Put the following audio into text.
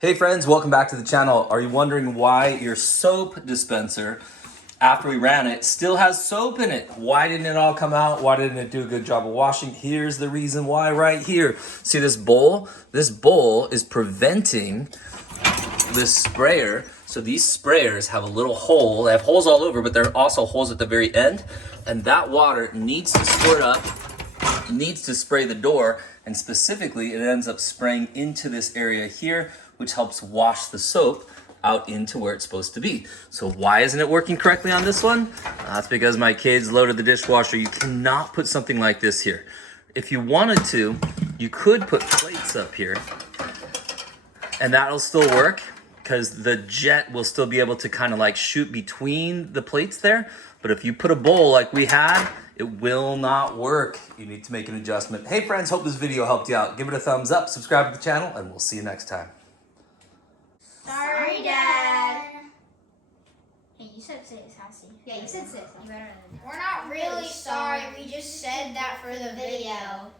Hey friends, welcome back to the channel. Are you wondering why your soap dispenser, after we ran it, still has soap in it? Why didn't it all come out? Why didn't it do a good job of washing? Here's the reason why right here. See this bowl? This bowl is preventing this sprayer. So these sprayers have a little hole. They have holes all over, but there are also holes at the very end. And that water needs to squirt up, needs to spray the door, and specifically it ends up spraying into this area here, which helps wash the soap out into where it's supposed to be. So why isn't it working correctly on this one? That's because my kids loaded the dishwasher. You cannot put something like this here. If you wanted to, you could put plates up here and that'll still work because the jet will still be able to kind of like shoot between the plates there. But if you put a bowl like we had, it will not work. You need to make an adjustment. Hey friends, hope this video helped you out. Give it a thumbs up, subscribe to the channel, and we'll see you next time. Sorry, Dad. Hey, you said say it, Sassy. Yeah, you said say something. You better than that. We're not really sorry. We just said that for the video.